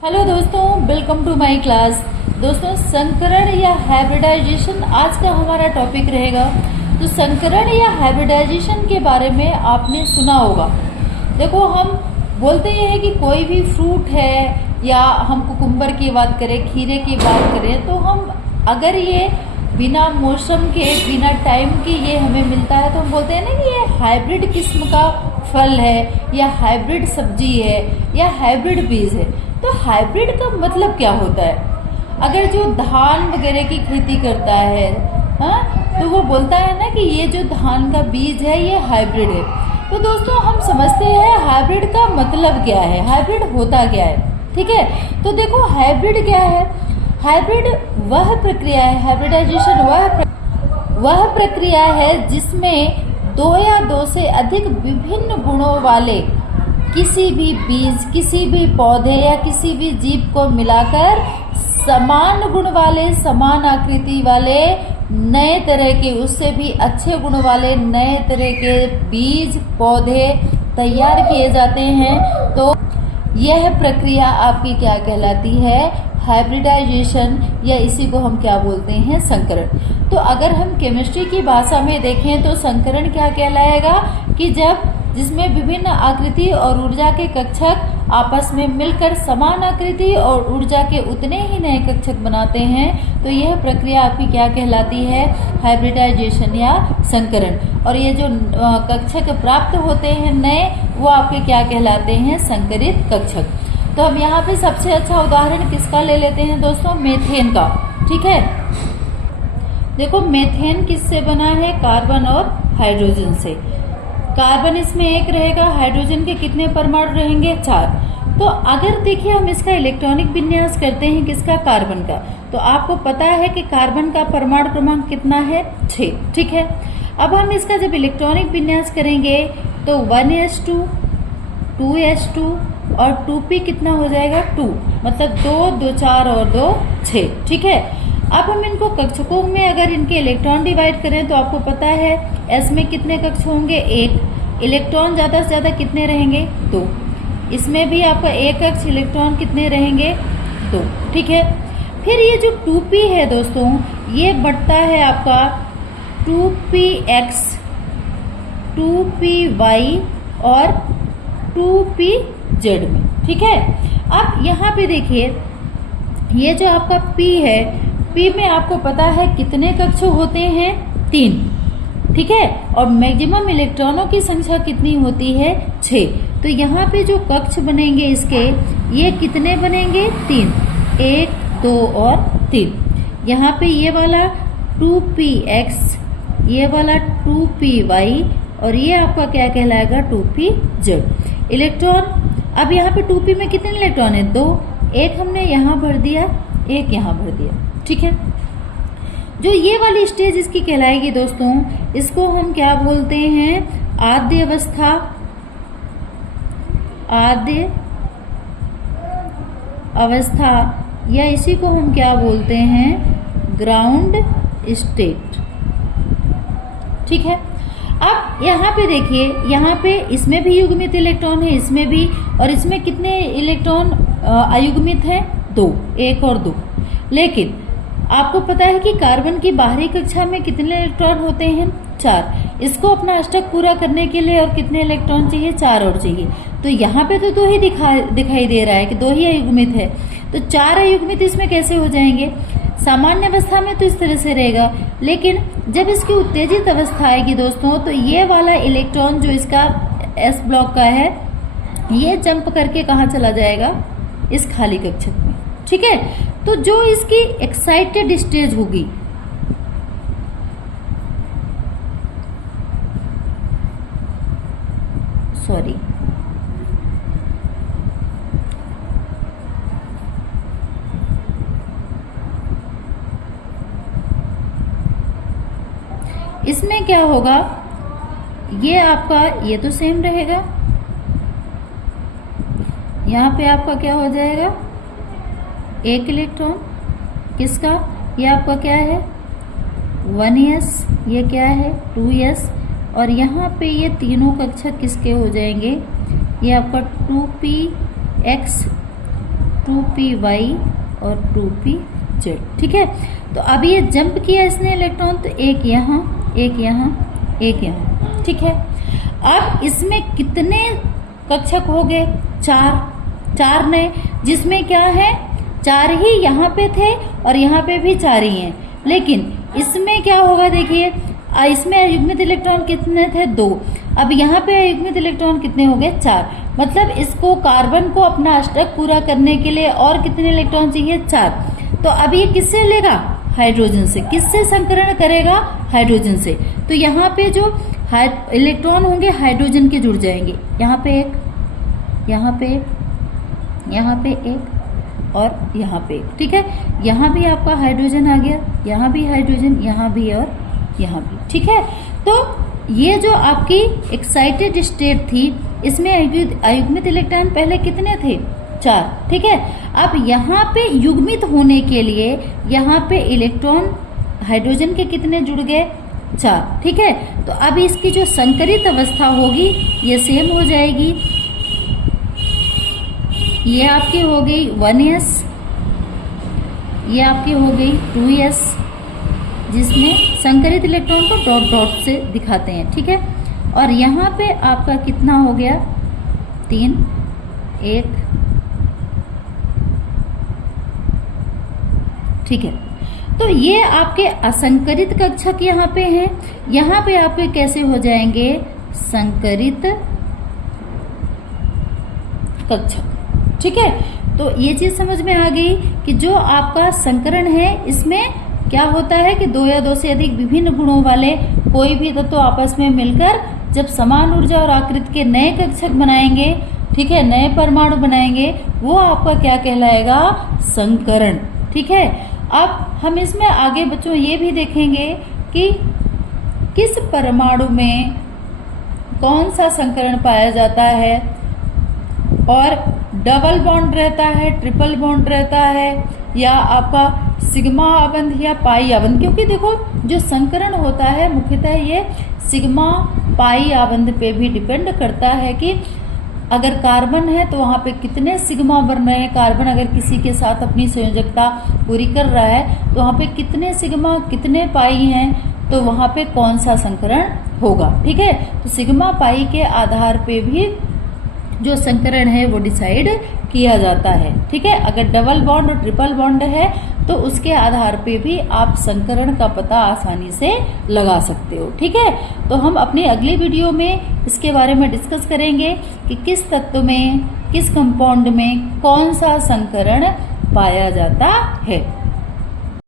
Hello दोस्तों, welcome to my class. दोस्तों, संकरण या हाइब्रिडाइजेशन आज का हमारा टॉपिक रहेगा। तो संकरण या हाइब्रिडाइजेशन के बारे में आपने सुना होगा। देखो, हम बोलते हैं कि कोई भी फ्रूट है या हम कुकुम्बर की बात करें, खीरे की बात करें, तो हम अगर ये बिना मौसम के, बिना टाइम के ये हमें मिलता है तो हम बोलते हैं ना कि ये हाइब्रिड किस्म का फल है या हाइब्रिड सब्जी है या हाइब्रिड बीज है। तो हाइब्रिड का मतलब क्या होता है? अगर जो धान वगैरह की खेती करता है, हाँ, तो वो बोलता है ना कि ये जो धान का बीज है ये हाइब्रिड है। तो दोस्तों, हम समझते हैं हाइब्रिड का मतलब क्या है, हाइब्रिड होता क्या है। ठीक है, तो देखो हाइब्रिड क्या है। हाइब्रिड वह प्रक्रिया है, हाइब्रिडाइजेशन वह प्रक्रिया है जिसमें दो या दो से अधिक विभिन्न गुणों वाले किसी भी बीज, किसी भी पौधे या किसी भी जीव को मिलाकर समान गुण वाले, समान आकृति वाले, नए तरह के, उससे भी अच्छे गुण वाले नए तरह के बीज, पौधे तैयार किए जाते हैं। तो यह प्रक्रिया आपकी क्या कहलाती है? हाइब्रिडाइजेशन, या इसी को हम क्या बोलते हैं? संकरण। तो अगर हम केमिस्ट्री की भाषा में देखें तो संकरण क्या कहलाएगा कि जब जिसमें विभिन्न आकृति और ऊर्जा के कक्षक आपस में मिलकर समान आकृति और ऊर्जा के उतने ही नए कक्षक बनाते हैं, तो यह प्रक्रिया आपकी क्या कहलाती है? हाइब्रिडाइजेशन या संकरण। और ये जो कक्षक प्राप्त होते हैं नए, वो आपके क्या कहलाते हैं? संकरित कक्षक। तो हम यहाँ पे सबसे अच्छा उदाहरण किसका ले लेते हैं दोस्तों? मेथेन का। ठीक है, देखो मेथेन किससे बना है? कार्बन और हाइड्रोजन से। कार्बन इसमें एक रहेगा, हाइड्रोजन के कितने परमाणु रहेंगे? 4। तो अगर देखिए हम इसका इलेक्ट्रॉनिक विन्यास करते हैं किसका? कार्बन का। तो आपको पता है कि कार्बन का परमाणु क्रमांक कितना है? 6। ठीक है, अब हम इसका जब इलेक्ट्रॉनिक विन्यास करेंगे तो 1s2, 2s2 और 2p कितना हो जाएगा? 2, मतलब 2, 2 4 और 2 6। ठीक है, अब हम इनको कक्षकों में अगर इनके इलेक्ट्रॉन डिवाइड करें तो आपको पता है s में कितने कक्ष होंगे? 1। इलेक्ट्रॉन ज्यादा से ज्यादा कितने रहेंगे? 2। इसमें भी आपका एक कक्ष, इलेक्ट्रॉन कितने रहेंगे? 2। ठीक है, फिर ये जो 2p है दोस्तों, ये बढ़ता है आपका 2px, 2py और 2pz में। ठीक है, अब यहाँ पे देखिए ये जो आपका p है, p में आपको पता है कितने कक्ष होते हैं? 3। ठीक है, और मैक्सिमम इलेक्ट्रॉनों की संख्या कितनी होती है? 6। तो यहाँ पे जो कक्ष बनेंगे इसके, ये कितने बनेंगे? 3, 1, 2 और 3। यहाँ पे ये वाला 2px, ये वाला 2py और ये आपका क्या कहलाएगा? 2pz। इलेक्ट्रॉन, अब यहाँ पे 2p में कितने इलेक्ट्रॉन है? 2। एक हमने यहाँ भर दिया, एक यहाँ भर दिया। ठीक है, जो ये वाली स्टेज इसकी कहलाएगी दोस्तों, इसको हम क्या बोलते हैं? आद्य अवस्था, आद्य अवस्था, या इसी को हम क्या बोलते हैं? Ground state. ठीक है, अब यहाँ पे देखिए, यहाँ पे इसमें भी युग्मित इलेक्ट्रॉन है, इसमें भी, और इसमें कितने इलेक्ट्रॉन अयुग्मित है? 2, 1 और 2। लेकिन आपको पता है कि कार्बन की बाहरी कक्षा में कितने इलेक्ट्रॉन होते हैं? 4। इसको अपना अष्टक पूरा करने के लिए और कितने इलेक्ट्रॉन चाहिए? 4 और चाहिए। तो यहाँ पे तो 2 ही दिखाई दे रहा है कि 2 ही अयुग्मित है। तो 4 अयुग्मित इसमें कैसे हो जाएंगे? सामान्य अवस्था में तो इस तरह से रहेगा, लेकिन जब इसकी उत्तेजित अवस्था आएगी दोस्तों, तो ये वाला इलेक्ट्रॉन जो इसका s ब्लॉक का है, ये जंप करके कहाँ चला जाएगा? इस खाली कक्षक में। ठीक है, तो जो इसकी एक्साइटेड स्टेज होगी, सॉरी, इसमें क्या होगा? ये आपका, ये तो सेम रहेगा, यहाँ पे आपका क्या हो जाएगा? 1 इलेक्ट्रॉन किसका? ये आपका क्या है? 1s, ये क्या है? 2s, और यहाँ पे ये तीनों कक्षक किसके हो जाएंगे? ये आपका 2px 2py और 2pz। ठीक है, तो अब ये जंप किया इसने इलेक्ट्रॉन, तो एक यहाँ, एक यहाँ, एक यहाँ। ठीक है, अब इसमें कितने कक्षक हो गए? 4 नए, जिसमें क्या है 4 ही यहाँ पे थे और यहाँ पे भी 4 ही हैं। लेकिन इसमें क्या होगा, देखिए इसमें अयुग्मित इलेक्ट्रॉन कितने थे? 2। अब यहाँ पे अयुग्मित इलेक्ट्रॉन कितने हो गए? 4। मतलब इसको कार्बन को अपना अष्टक पूरा करने के लिए और कितने इलेक्ट्रॉन चाहिए? 4। तो अब ये किससे लेगा? हाइड्रोजन से। किससे संकरण करेगा? हाइड्रोजन से। तो यहाँ पे जो इलेक्ट्रॉन होंगे हाइड्रोजन के जुड़ जाएंगे। यहाँ पे एक, यहाँ पे एक, यहाँ पे एक और यहाँ पे एक। ठीक है, यहाँ भी आपका हाइड्रोजन आ गया, यहाँ भी हाइड्रोजन, यहाँ भी और यहाँ भी। ठीक है, तो ये जो आपकी एक्साइटेड स्टेट थी, इसमें अयुग्मित इलेक्ट्रॉन पहले कितने थे? 4। ठीक है, अब यहाँ पे युग्मित होने के लिए यहाँ पे इलेक्ट्रॉन हाइड्रोजन के कितने जुड़ गए? 4। ठीक है, तो अब इसकी जो संकरित अवस्था होगी ये सेम हो जाएगी। ये आपकी हो गई 1s, ये आपकी हो गई 2s, जिसमें संकरित इलेक्ट्रॉन को डॉट डॉट से दिखाते हैं। ठीक है, और यहाँ पे आपका कितना हो गया? 3, 1। ठीक है, तो ये आपके असंकरित कक्षक यहाँ पे हैं। यहाँ पे आपके कैसे हो जाएंगे? संकरित कक्षक। ठीक है, तो ये चीज समझ में आ गई कि जो आपका संकरण है इसमें क्या होता है कि 2 या 2 से अधिक विभिन्न गुणों वाले कोई भी तत्व आपस में मिलकर जब समान ऊर्जा और आकृति के नए कक्षक बनाएंगे, ठीक है, नए परमाणु बनाएंगे, वो आपका क्या कहलाएगा? संकरण। ठीक है, अब हम इसमें आगे बच्चों ये भी देखेंगे कि किस परमाणु में कौन सा संकरण पाया जाता है, और डबल बॉन्ड रहता है, ट्रिपल बॉन्ड रहता है, या आपका सिग्मा आबंध या पाई आबंध। क्योंकि देखो जो संकरण होता है मुख्यतः ये सिग्मा पाई आबंध पे भी डिपेंड करता है कि अगर कार्बन है तो वहां पे कितने सिग्मा बन रहे हैं। कार्बन अगर किसी के साथ अपनी संयोजकता पूरी कर रहा है तो वहां पे कितने सिग्मा कितने पाई हैं, तो वहां पे कौन सा संकरण होगा। ठीक है, तो सिग्मा पाई के आधार पे भी जो संकरण है वो डिसाइड किया जाता है। ठीक है, अगर डबल बॉन्ड और ट्रिपल बॉन्ड है तो उसके आधार पे भी आप संकरण का पता आसानी से लगा सकते हो। ठीक है, तो हम अपनी अगली वीडियो में इसके बारे में डिस्कस करेंगे कि किस तत्व में, किस कंपाउंड में कौन सा संकरण पाया जाता है।